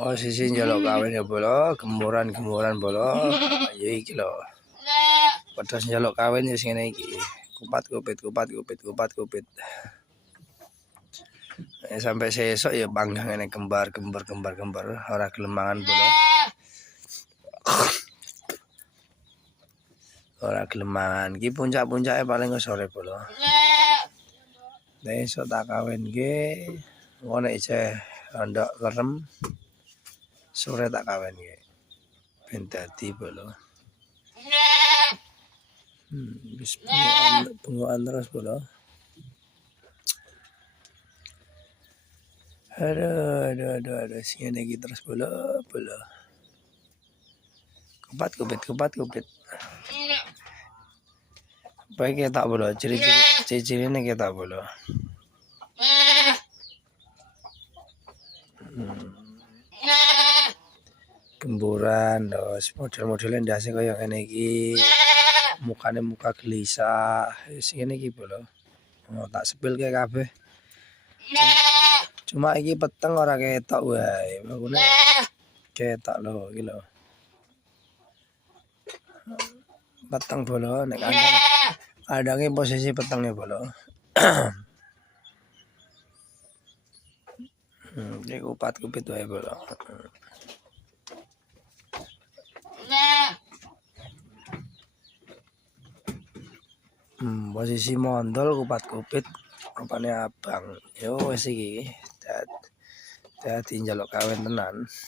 Oh sisi njaluk kawin ya bolo, gemuran bolo. Ya iki lho. Padahal njaluk kawin ya ngene iki. Kupat-kupit. Sampai sesuk ya panggang ngene gembar ora gelem mangan bolo. Ora gelem mangan. Iki puncak-puncake paling sore bolo. Esuk tak kawinke ngono isih ndok kerem. Sore tak kawinke. Ben dadi bolo. Wis bungoan terus bolo. Aduh, sini iki terus bolo. Kupat-kupit. Baik ketok bolo, ciri-cirine ketok bolo. Gemburan, terus model-modelnya ndase kaya ngene iki. Mukane muka gelisah, wis ngene iki bolo. Oh, tak sepilke kabeh. Cuma iki peteng ora ketok wae. Makune ketok lho iki lho. Peteng bolo nek kandange posisi petenge bolo. Iki kupat-kupit wae bolo. Posisi mondol kupat-kupit rupane abang. Yo wis iki. Dadi njaluk kawin tenan.